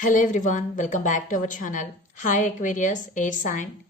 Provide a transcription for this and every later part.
Hello everyone, welcome back to our channel. Hi Aquarius, air sign.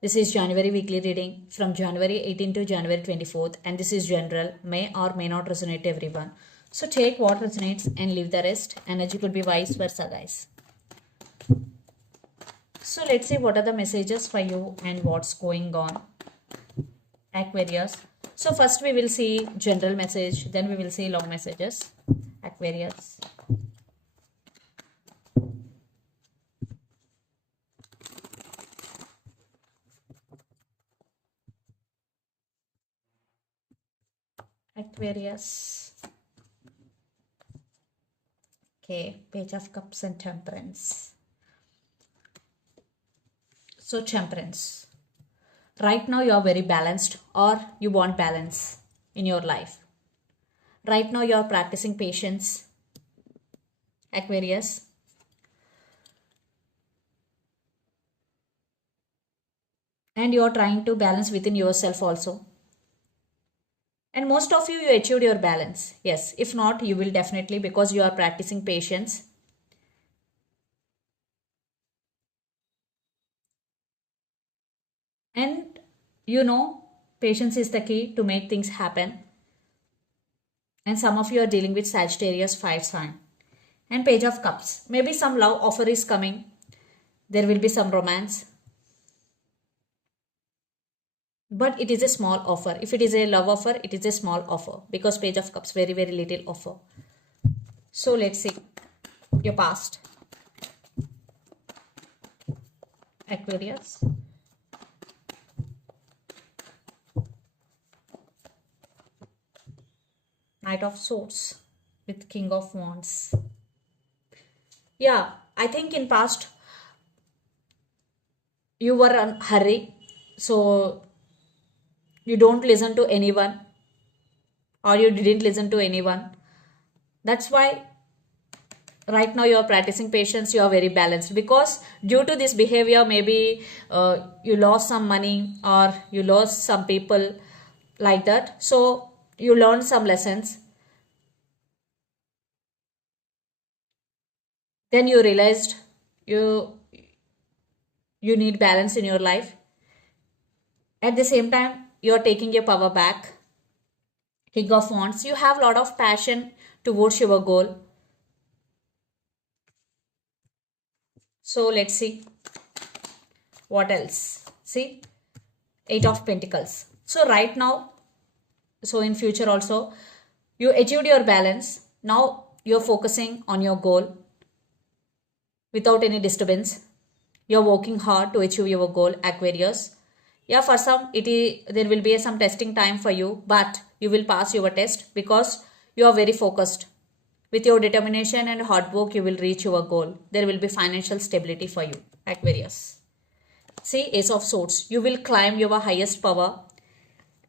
This is January weekly reading from January 18 to January 24th, and this is general, may or may not resonate to everyone. So take what resonates and leave the rest. Energy could be vice versa, guys. So let's see what are the messages for you and what's going on, Aquarius. So first we will see general message, then we will see long messages, Aquarius. Aquarius. Okay, Page of Cups and Temperance. So, Temperance. Right now, you are very balanced, or you want balance in your life. Right now, you are practicing patience, Aquarius. And you are trying to balance within yourself also. And most of you achieved your balance. Yes, if not, you will definitely, because you are practicing patience. And you know, patience is the key to make things happen. And some of you are dealing with Sagittarius 5 sign. And Page of Cups. Maybe some love offer is coming. There will be some romance. But it is a small offer. If it is a love offer, it is a small offer. Because Page of Cups, very, very little offer. So let's see your past. Aquarius. Knight of Swords with King of Wands. Yeah, I think in past you were in hurry. So you don't listen to anyone, or you didn't listen to anyone. That's why right now you are practicing patience, you are very balanced, because due to this behavior maybe you lost some money or you lost some people, like that. So you learned some lessons, then you realized you you need balance in your life. At the same time, you are taking your power back. King of Wands, you have a lot of passion towards your goal. So let's see what else. See, Eight of Pentacles. So right now, so in future also, you achieved your balance. Now you're focusing on your goal without any disturbance. You're working hard to achieve your goal, Aquarius. Yeah, for some there will be some testing time for you, but you will pass your test because you are very focused. With your determination and hard work, you will reach your goal. There will be financial stability for you, Aquarius. See, Ace of Swords. You will climb your highest power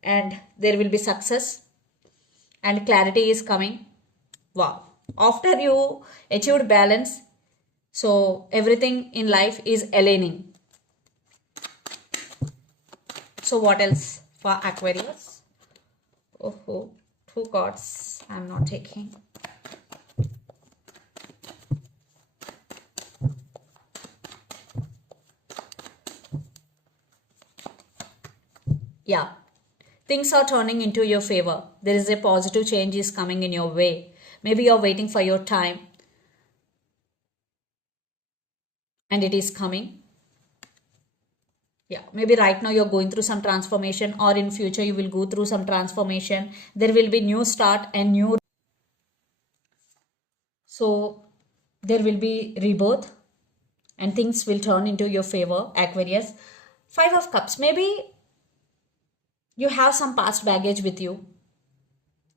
and there will be success and clarity is coming. Wow. After you achieved balance, so everything in life is aligning. So what else for Aquarius? Oh, two cards I'm not taking. Yeah, things are turning into your favor. There is a positive change is coming in your way. Maybe you're waiting for your time and it is coming. Yeah, maybe right now you're going through some transformation, or in future you will go through some transformation. There will be new start and new. So there will be rebirth and things will turn into your favor, Aquarius. Five of Cups. Maybe you have some past baggage with you.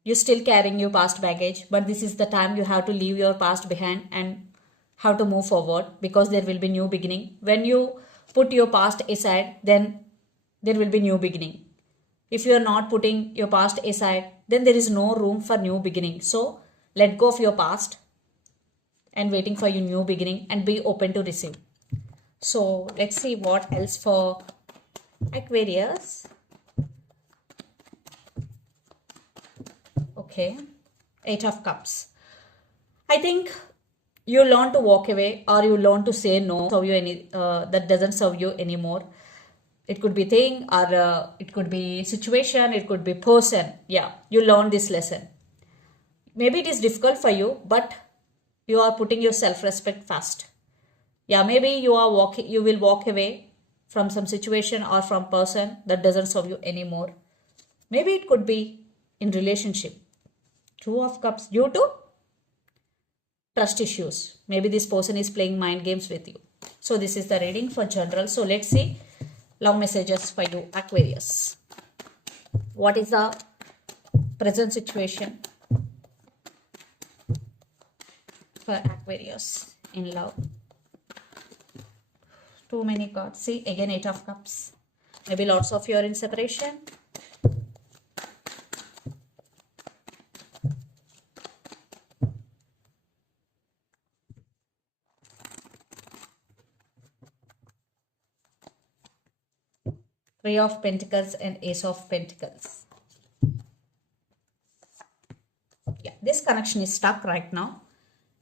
You're still carrying your past baggage, but this is the time you have to leave your past behind and how to move forward, because there will be new beginning. When you put your past aside, then there will be new beginning. If you are not putting your past aside, then there is no room for new beginning. So let go of your past and waiting for your new beginning and be open to receive. So let's see what else for Aquarius. Okay, Eight of Cups. I think You learn to walk away, or you learn to say no serve you any that doesn't serve you anymore. It could be thing, or it could be situation, it could be person. Yeah, you learn this lesson. Maybe it is difficult for you, but you are putting your self-respect first. Yeah, maybe you will walk away from some situation or from person that doesn't serve you anymore. Maybe it could be in relationship. Two of Cups due to trust issues. Maybe this person is playing mind games with you. So this is the reading for general. So let's see love messages for you, Aquarius. What is the present situation for Aquarius in love? Too many cards. See, again 8 of Cups. Maybe lots of you are in separation. Three of Pentacles and Ace of Pentacles. Yeah, this connection is stuck right now,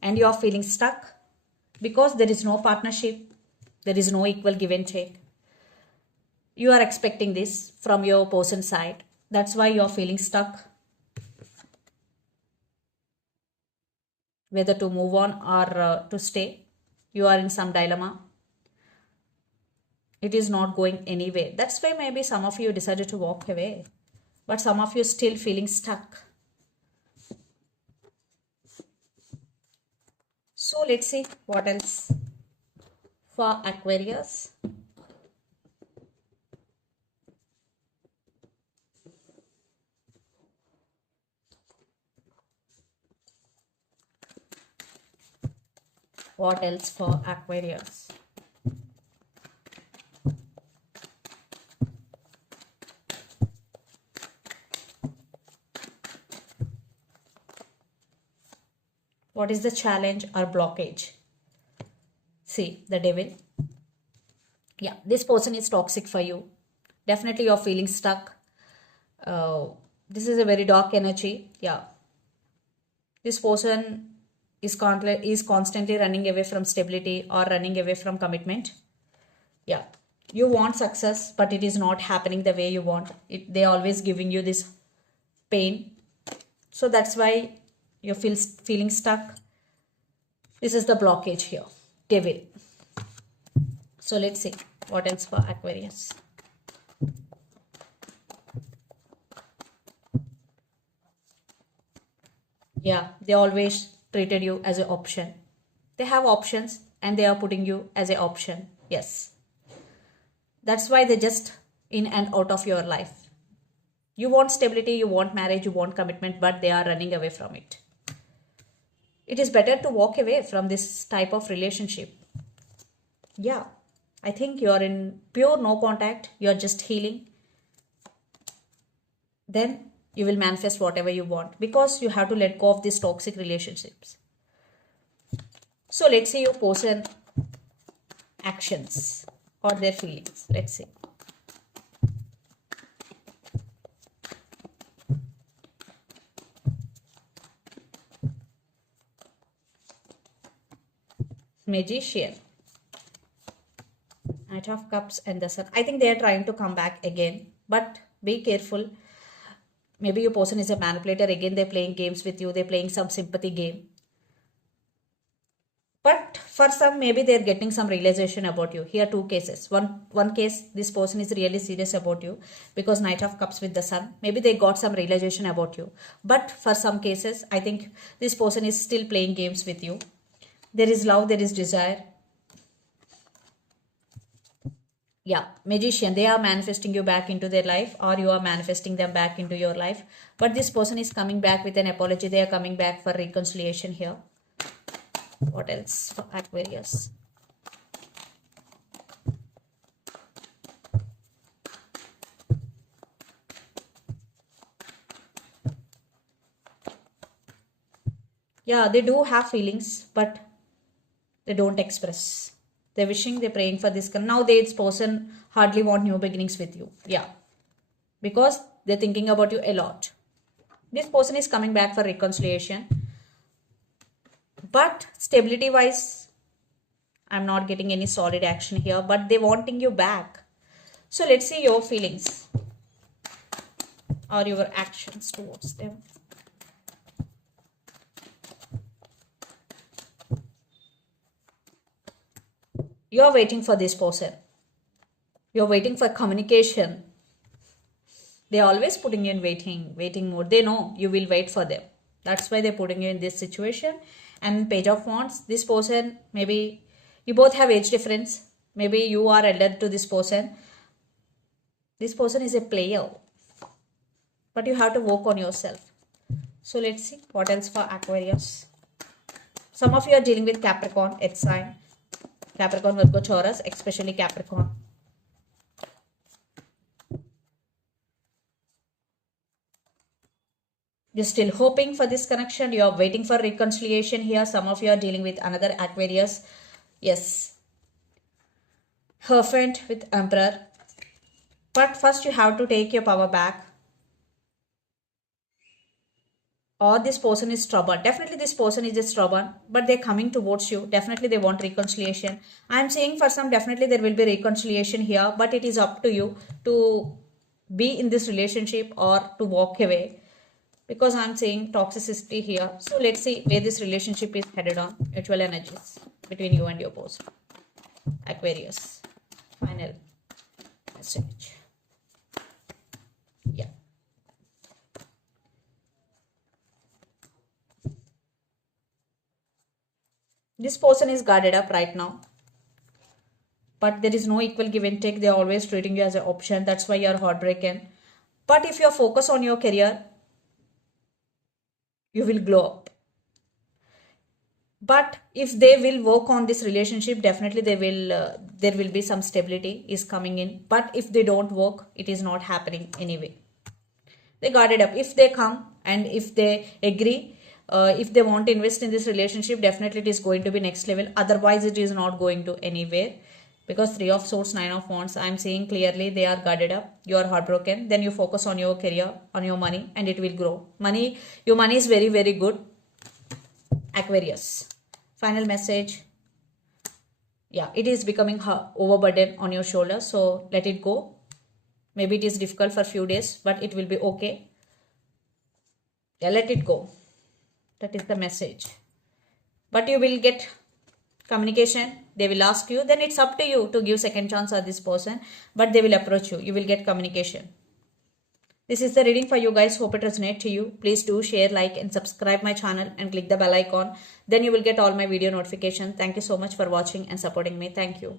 and you are feeling stuck because there is no partnership, there is no equal give and take. You are expecting this from your person side. That's why you are feeling stuck. Whether to move on or to stay, you are in some dilemma. It is not going anywhere. That's why maybe some of you decided to walk away, but some of you still feeling stuck. So let's see what else for Aquarius. What else for Aquarius? What is the challenge or blockage? See, the Devil. Yeah, this person is toxic for you. Definitely you're feeling stuck. This is a very dark energy. Yeah. This person is constantly running away from stability or running away from commitment. Yeah. You want success, but it is not happening the way you want. They always giving you this pain. So that's why you feeling stuck. This is the blockage here. Devil. So let's see what else for Aquarius. Yeah, they always treated you as an option. They have options and they are putting you as an option. Yes. That's why they just in and out of your life. You want stability, you want marriage, you want commitment, but they are running away from it. It is better to walk away from this type of relationship. Yeah, I think you are in pure no contact. You are just healing. Then you will manifest whatever you want because you have to let go of these toxic relationships. So let's see your person actions or their feelings. Let's see. Magician, Knight of Cups and the Sun. I think they are trying to come back again, but be careful. Maybe your person is a manipulator. Again, they're playing games with you. They're playing some sympathy game. But for some, maybe they're getting some realization about you. Here, two cases. One case, this person is really serious about you because Knight of Cups with the Sun. Maybe they got some realization about you. But for some cases, I think this person is still playing games with you. There is love, there is desire. Yeah, Magician, they are manifesting you back into their life or you are manifesting them back into your life. But this person is coming back with an apology. They are coming back for reconciliation here. What else for Aquarius? Yeah, they do have feelings, but they don't express. They're wishing, they're praying for this. Now this person hardly want new beginnings with you. Yeah, because they're thinking about you a lot. This person is coming back for reconciliation. But stability wise, I'm not getting any solid action here, but they wanting you back. So let's see your feelings or your actions towards them. You're waiting for this person. You're waiting for communication. They're always putting you in waiting mode. They know you will wait for them. That's why they're putting you in this situation. And Page of Wands, this person, maybe you both have age difference. Maybe you are elder to this person. This person is a player. But you have to work on yourself. So let's see what else for Aquarius. Some of you are dealing with Capricorn, Earth sign. Capricorn, Virgo, Taurus, especially Capricorn. You're still hoping for this connection. You are waiting for reconciliation here. Some of you are dealing with another Aquarius. Yes. Hierophant with Emperor. But first you have to take your power back. Or this person is stubborn. Definitely this person is just stubborn, but they're coming towards you. Definitely they want reconciliation. I'm saying for some, definitely there will be reconciliation here, but it is up to you to be in this relationship or to walk away, because I'm saying toxicity here. So let's see where this relationship is headed on. Mutual energies between you and your person. Aquarius. Final message. Yeah. This person is guarded up right now. But there is no equal give and take. They are always treating you as an option. That's why you are heartbroken. But if you are focused on your career, you will glow up. But if they will work on this relationship, definitely they will. There will be some stability is coming in. But if they don't work, it is not happening anyway. They guarded up. If they come and if they agree, if they want to invest in this relationship, definitely it is going to be next level. Otherwise, it is not going to anywhere. Because 3 of Swords, 9 of Wands, I'm seeing clearly they are guarded up. You are heartbroken. Then you focus on your career, on your money, and it will grow. Your money is very, very good. Aquarius. Final message. Yeah, it is becoming overburden on your shoulders. So let it go. Maybe it is difficult for a few days, but it will be okay. Yeah, let it go. That is the message. But you will get communication. They will ask you. Then it's up to you to give second chance to this person. But they will approach you. You will get communication. This is the reading for you guys. Hope it resonates to you. Please do share, like and subscribe my channel and click the bell icon. Then you will get all my video notifications. Thank you so much for watching and supporting me. Thank you.